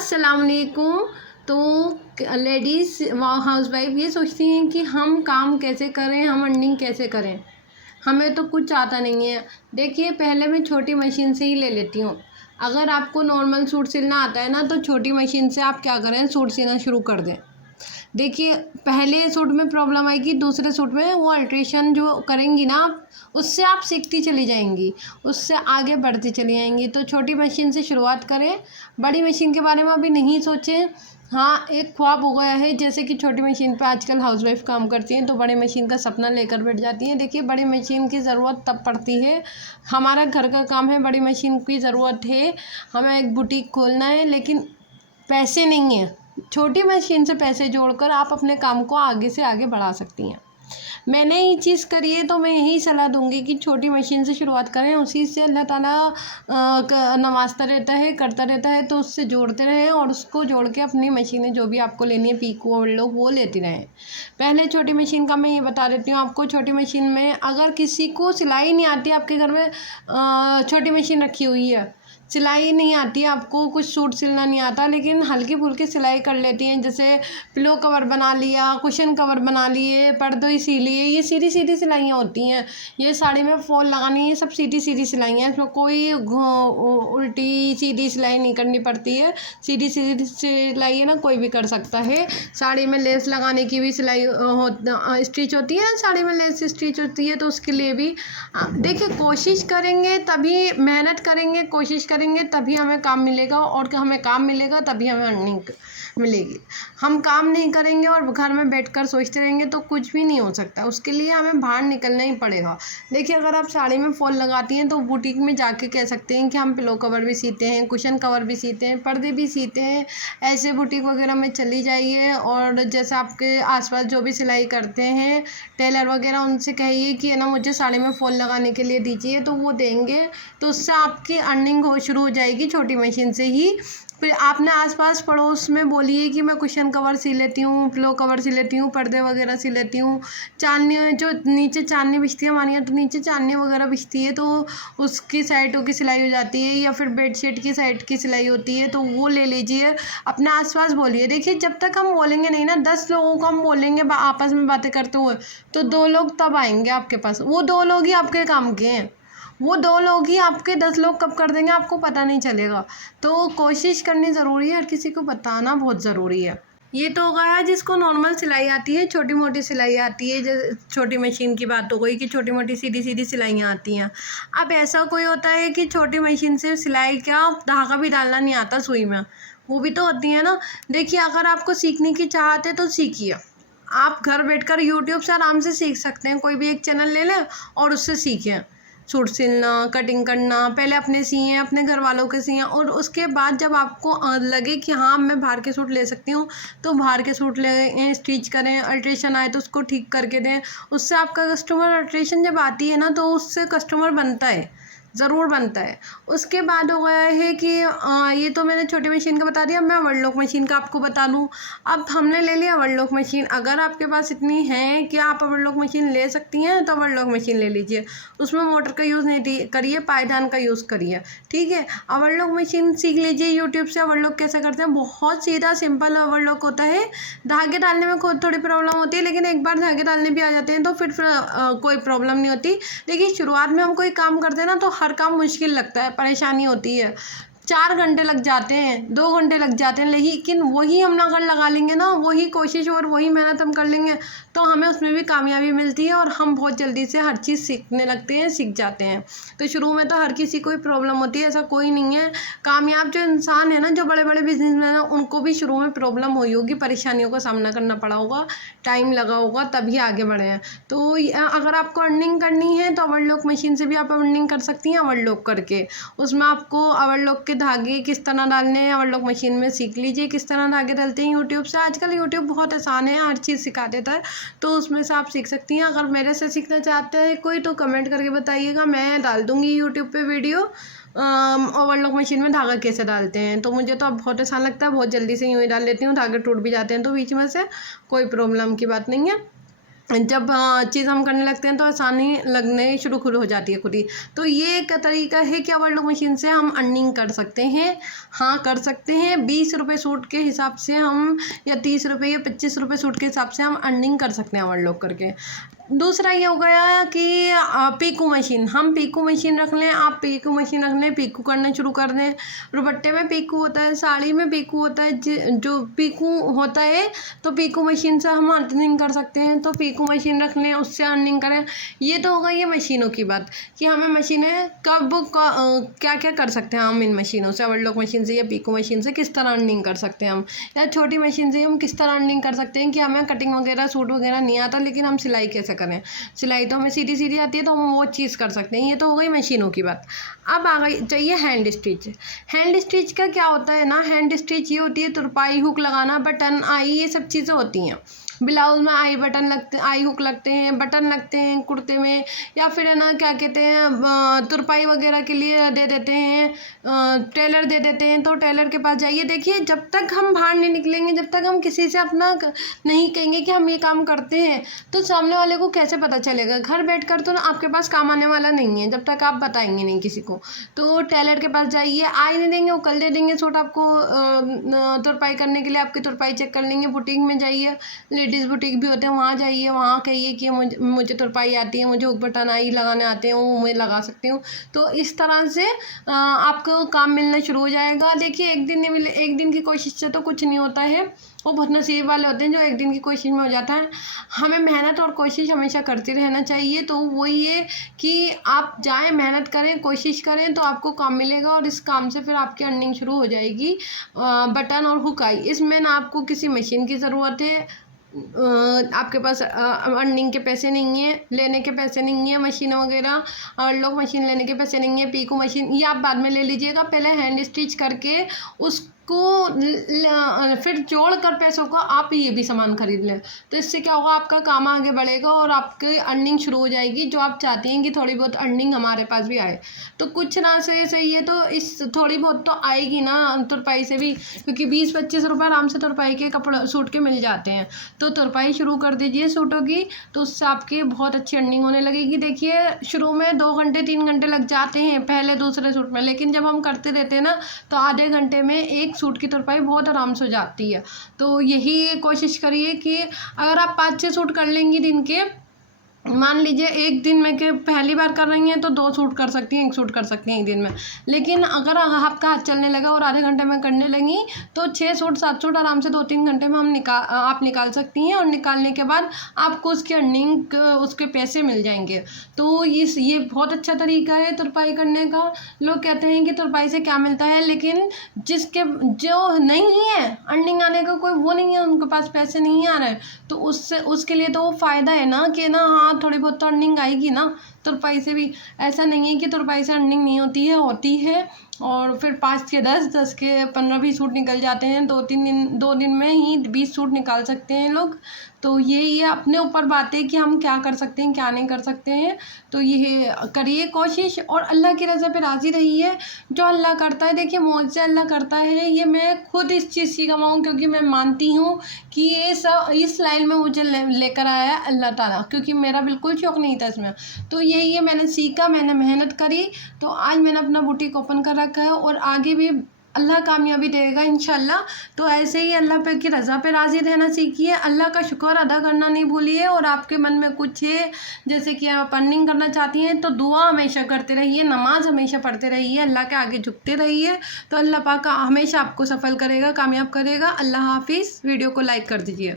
अस्सलाम वालेकुम। तो लेडीज़ हाउस वाइफ ये सोचती हैं कि हम काम कैसे करें, हम अर्निंग कैसे करें। हमें तो कुछ आता नहीं है। देखिए, पहले मैं छोटी मशीन से ही ले लेती हूँ। अगर आपको नॉर्मल सूट सिलना आता है ना, तो छोटी मशीन से आप क्या करें, सूट सिलना शुरू कर दें। देखिए, पहले सूट में प्रॉब्लम आएगी, दूसरे सूट में वो अल्ट्रेशन जो करेंगी ना आप, उससे आप सीखती चली जाएंगी, उससे आगे बढ़ती चली जाएंगी। तो छोटी मशीन से शुरुआत करें, बड़ी मशीन के बारे में अभी नहीं सोचें। हाँ, एक ख्वाब हो गया है, जैसे कि छोटी मशीन पे आजकल हाउसवाइफ काम करती हैं तो बड़ी मशीन का सपना लेकर बैठ जाती हैं। देखिए, बड़ी मशीन की ज़रूरत तब पड़ती है, हमारा घर का काम है, बड़ी मशीन की ज़रूरत है, हमें एक बुटीक खोलना है, लेकिन पैसे नहीं हैं। छोटी मशीन से पैसे जोड़कर आप अपने काम को आगे से आगे बढ़ा सकती हैं। मैंने ये चीज़ करी है, तो मैं यही सलाह दूंगी कि छोटी मशीन से शुरुआत करें, उसी से अल्लाह ताला नवाजता रहता है, करता रहता है, तो उससे जोड़ते रहें और उसको जोड़ के अपनी मशीनें जो भी आपको लेनी है, पीको और लोग वो लेती रहें। पहले छोटी मशीन का मैं ये बता देती हूँ आपको। छोटी मशीन में अगर किसी को सिलाई नहीं आती, आपके घर में छोटी मशीन रखी हुई है, सिलाई नहीं आती है आपको, कुछ सूट सिलना नहीं आता, लेकिन हल्की फुल्की सिलाई कर लेती हैं, जैसे पिलो कवर बना लिया, कुशन कवर बना लिए, पर्दे सी लिए, ये सीधी सीधी सिलाइयाँ होती हैं। ये साड़ी में फॉल लगानी है, सब सीधी सीधी सिलाइयाँ हैं, इसमें कोई उल्टी सीधी सिलाई नहीं करनी पड़ती है। सीधी सीधी सिलाई है ना, कोई भी कर सकता है। साड़ी में लेस लगाने की भी सिलाई स्टिच होती है, साड़ी में लेस स्टिच होती है, तो उसके लिए भी देखिए, कोशिश करेंगे तभी, मेहनत करेंगे, कोशिश करेंगे तभी हमें काम मिलेगा, और हमें काम मिलेगा तभी हमें अर्निंग मिलेगी। हम काम नहीं करेंगे और घर में बैठकर सोचते रहेंगे तो कुछ भी नहीं हो सकता। उसके लिए हमें बाहर निकलना ही पड़ेगा। देखिए, अगर आप साड़ी में फॉल लगाती हैं तो बुटीक में जाके कह सकते हैं कि हम पिलो कवर भी सीते हैं, कुशन कवर भी सीते हैं, पर्दे भी सीते हैं। ऐसे बुटीक वगैरह में चली जाइए, और जैसे आपके आसपास जो भी सिलाई करते हैं टेलर वगैरह, उनसे कहिए कि है ना, मुझे साड़ी में फॉल लगाने के लिए दीजिए, तो वो देंगे। तो उससे आपकी अर्निंग शुरू हो जाएगी छोटी मशीन से ही। फिर आपने आसपास पड़ोस में बोलिए कि मैं कुशन कवर सी लेती हूँ, पिलो कवर सी लेती हूँ, पर्दे वगैरह सी लेती हूँ। चांदनी जो नीचे चांदनी बिछती है हमारी यहाँ, तो नीचे चांदनी वगैरह बिछती है, तो उसकी साइडों की सिलाई हो जाती है, या फिर बेडशीट की साइड की सिलाई होती है, तो वो ले लीजिए। अपने आसपास बोलिए। देखिए, जब तक हम बोलेंगे नहीं ना, 10 लोगों को हम बोलेंगे आपस में बातें करते हुए, तो 2 लोग तब आएंगे आपके पास। वो 2 लोग ही आपके काम के हैं, वो 2 लोग ही आपके 10 लोग कब कर देंगे आपको पता नहीं चलेगा। तो कोशिश करनी ज़रूरी है, हर किसी को बताना बहुत ज़रूरी है। ये तो हो गया जिसको नॉर्मल सिलाई आती है, छोटी मोटी सिलाई आती है। जैसे छोटी मशीन की बात हो गई कि छोटी मोटी सीधी सीधी सिलाइयाँ आती हैं। अब ऐसा कोई होता है कि छोटी मशीन से सिलाई क्या, धागा भी डालना नहीं आता सुई में, वो भी तो होती है ना। देखिए, अगर आपको सीखने की चाहत है तो सीखिए। आप घर बैठकर यूट्यूब से आराम से सीख सकते हैं, कोई भी एक चैनल ले लें और उससे सीखें। सूट सिलना, कटिंग करना, पहले अपने सिएं, अपने घर वालों के सिएं, और उसके बाद जब आपको लगे कि हाँ, मैं बाहर के सूट ले सकती हूँ, तो बाहर के सूट लें, स्टिच करें, अल्ट्रेशन आए तो उसको ठीक करके दें। उससे आपका कस्टमर, अल्ट्रेशन जब आती है ना, तो उससे कस्टमर बनता है, ज़रूर बनता है। उसके बाद हो गया है कि ये तो मैंने छोटी मशीन का बता दिया। मैं ओवरलॉक मशीन का आपको बता दूँ। अब हमने ले लिया ओवरलॉक मशीन। अगर आपके पास इतनी है कि आप ओवरलॉक मशीन ले सकती हैं, तो ओवरलॉक मशीन ले लीजिए। उसमें मोटर का यूज़ नहीं करिए, पायदान का यूज़ करिए, ठीक है। ओवरलॉक मशीन सीख लीजिए यूट्यूब से। ओवरलॉक कैसे करते हैं, बहुत सीधा सिंपल ओवरलॉक होता है। धागे डालने में खुद थोड़ी प्रॉब्लम होती है, लेकिन एक बार धागे डालने भी आ जाते हैं तो फिर कोई प्रॉब्लम नहीं होती। देखिए, शुरुआत में हम कोई काम करते हैं ना, तो हर काम मुश्किल लगता है, परेशानी होती है। 4 घंटे लग जाते हैं, 2 घंटे लग जाते हैं, लेकिन वही हम अगर लगा लेंगे ना, वही कोशिश और वही मेहनत हम कर लेंगे, तो हमें उसमें भी कामयाबी मिलती है, और हम बहुत जल्दी से हर चीज़ सीखने लगते हैं, सीख जाते हैं। तो शुरू में तो हर किसी को ही प्रॉब्लम होती है, ऐसा कोई नहीं है। कामयाब जो इंसान है ना, जो बड़े बड़े बिजनेसमैन हैं, उनको भी शुरू में प्रॉब्लम हुई होगी, परेशानियों का सामना करना पड़ा होगा, टाइम लगा होगा, तभी आगे बढ़े हैं। तो अगर आपको अर्निंग करनी है तो ओवरलॉक मशीन से भी आप अर्निंग कर सकती हैं, ओवरलॉक करके। उसमें आपको ओवरलॉक के धागे किस तरह डालने हैं, ओवरलॉक मशीन में सीख लीजिए किस तरह धागे डलते हैं यूट्यूब से। आजकल यूट्यूब बहुत आसान है, हर चीज़ सिखा देता है, तो उसमें से आप सीख सकती हैं। अगर मेरे से सीखना चाहते हैं कोई, तो कमेंट करके बताइएगा, मैं डाल दूँगी यूट्यूब पे वीडियो ओवरलॉक मशीन में धागा कैसे डालते हैं। तो मुझे तो अब बहुत आसान लगता है, बहुत जल्दी से यूँ ही डाल लेती हूँ, धागे टूट भी जाते हैं तो बीच में से, कोई प्रॉब्लम की बात नहीं है। जब चीज़ हम करने लगते हैं तो आसानी लगने शुरू हो जाती है खुद ही। तो ये एक तरीका है कि ओवरलॉक मशीन से हम अर्निंग कर सकते हैं। हाँ, कर सकते हैं। 20 रुपये सूट के हिसाब से हम, या 30 रुपये या 25 रुपये सूट के हिसाब से हम अर्निंग कर सकते हैं ओवरलॉक करके। दूसरा ये हो गया कि पीकू मशीन, हम पीकू मशीन रख लें, आप पीकू मशीन रख लें, पीकू करना शुरू कर दें। दुपट्टे में पीकू होता है, साड़ी में पीकू होता है, जो पीकू होता है तो पीकू मशीन से हम अर्निंग कर सकते हैं। तो पीकू मशीन रख लें, उससे अर्निंग करें। ये तो होगा ये मशीनों की बात कि हमें मशीनें क्या क्या कर सकते हैं हम इन मशीनों से, ओवरलॉक मशीन से या पीकू मशीन से किस तरह अर्निंग कर सकते हैं हम, या छोटी मशीन से हम किस तरह अर्निंग कर सकते हैं कि हमें कटिंग वगैरह सूट वगैरह नहीं आता, लेकिन हम सिलाई कैसे करें। सिलाई तो हमें सीधी सीधी आती है, तो हम वो चीज़ कर सकते हैं। ये तो हो गई मशीनों की बात। अब आ गई चाहिए हैंड स्टिच। हैंड स्टिच का क्या होता है ना, हैंड स्टिच ये होती है तुरपाई, हुक लगाना, बटन, आई, ये सब चीज़ें होती हैं। ब्लाउज़ में आई बटन लगते, आई हुक लगते हैं, बटन लगते हैं कुर्ते में, या फिर है ना क्या कहते हैं, तुरपाई वगैरह के लिए दे देते हैं, टेलर दे देते हैं। तो टेलर के पास जाइए। देखिए, जब तक हम बाहर नहीं निकलेंगे, जब तक हम किसी से अपना नहीं कहेंगे कि हम ये काम करते हैं, तो सामने वाले को कैसे पता चलेगा। घर बैठकर तो आपके पास काम आने वाला नहीं है जब तक आप बताएंगे नहीं किसी को। तो टेलर के पास जाइए, आई नहीं देंगे, वो कल दे देंगे सूट आपको तुरपाई करने के लिए, आपकी तुरपाई चेक कर लेंगे। बुटीक में जाइए, लेडीज़ बुटीक भी होते हैं, वहाँ जाइए, वहाँ कहिए कि मुझे तुरपाई आती है, मुझे हुक बटन आई लगाने आते हैं, वो मैं लगा सकती हूँ। तो इस तरह से आपको काम मिलना शुरू हो जाएगा। देखिए, एक दिन नहीं मिले, एक दिन की कोशिश से तो कुछ नहीं होता है, वो बहुत नसीब वाले होते हैं जो एक दिन की कोशिश में हो जाता है। हमें मेहनत और कोशिश हमेशा करते रहना चाहिए। तो वही है कि आप जाएं, मेहनत करें, कोशिश करें, तो आपको काम मिलेगा, और इस काम से फिर आपकी अर्निंग शुरू हो जाएगी। बटन और हुक आई, इसमें ना आपको किसी मशीन की ज़रूरत है, आपके पास अर्निंग के पैसे नहीं हैं, लेने के पैसे नहीं हैं, मशीन वगैरह और लोग मशीन लेने के पैसे नहीं हैं। पीको मशीन ये आप बाद में ले लीजिएगा, पहले हैंड स्टिच करके उसको फिर जोड़ कर पैसों को आप ये भी सामान खरीद लें। तो इससे क्या होगा, आपका काम आगे बढ़ेगा और आपकी अर्निंग शुरू हो जाएगी, जो आप चाहती हैं कि थोड़ी बहुत अर्निंग हमारे पास भी आए। तो कुछ ना सही है तो इस थोड़ी बहुत तो आएगी ना तुरपाई से भी, क्योंकि 20-25 रुपये आराम से तुरपाई के कपड़े सूट के मिल जाते हैं। तो तुरपाई शुरू कर दीजिए सूटों की, तो उससे आपकी बहुत अच्छी अर्निंग होने लगेगी। देखिए, शुरू में 2 घंटे 3 घंटे लग जाते हैं पहले दूसरे सूट में, लेकिन जब हम करते रहते हैं ना, तो आधे घंटे में एक सूट की तुरपाई बहुत आराम से हो जाती है। तो यही कोशिश करिए कि अगर आप 5-6 सूट कर लेंगी दिन के, मान लीजिए एक दिन में के पहली बार कर रही हैं तो 2 सूट कर सकती हैं, 1 सूट कर सकती हैं एक दिन में। लेकिन अगर आपका हाथ चलने लगा और आधे घंटे में करने लगी, तो 6 सूट 7 सूट आराम से 2-3 घंटे में आप निकाल सकती हैं, और निकालने के बाद आपको उसकी अर्निंग, उसके पैसे मिल जाएंगे। तो ये बहुत अच्छा तरीका है तुरपाई करने का। लोग कहते हैं कि तुरपाई से क्या मिलता है, लेकिन जो नहीं है अर्निंग आने का कोई वो नहीं है, उनके पास पैसे नहीं आ रहे, तो उसके लिए तो वो फ़ायदा है ना कि ना, हाँ थोड़ी बहुत तो अर्निंग आएगी ना तुरपाई से भी। ऐसा नहीं है कि तुरपाई से अर्निंग नहीं होती है, होती है। और फिर 5 के 10 के 15-20 सूट निकल जाते हैं, 2 दिन में ही 20 सूट निकाल सकते हैं लोग। तो ये अपने ऊपर बात है कि हम क्या कर सकते हैं, क्या नहीं कर सकते हैं। तो ये करिए कोशिश, और अल्लाह की रज़ा पे राज़ी रहिए। जो अल्लाह करता है, देखिए मुझसे अल्लाह करता है, ये मैं खुद इस चीज़ की कमाऊँ, क्योंकि मैं मानती हूँ कि ये सब इस लाइन में मुझे लेकर आया है अल्लाह ताला, क्योंकि मेरा बिल्कुल शौक़ नहीं था इसमें। तो यही है, मैंने सीखा, मैंने मेहनत करी, तो आज मैंने अपना बुटीक ओपन कर रखा है, और आगे भी अल्लाह कामयाबी देगा इंशाल्लाह। तो ऐसे ही अल्लाह पे की रज़ा पे राज़ी रहना सीखिए, अल्लाह का शुक्र अदा करना नहीं भूलिए। और आपके मन में कुछ है, जैसे कि आप अर्निंग करना चाहती हैं, तो दुआ हमेशा करते रहिए, नमाज़ हमेशा पढ़ते रहिए, अल्लाह के आगे झुकते रहिए, तो अल्लाह पाक हमेशा आपको सफल करेगा, कामयाब करेगा। अल्लाह हाफिज़। वीडियो को लाइक कर दीजिए।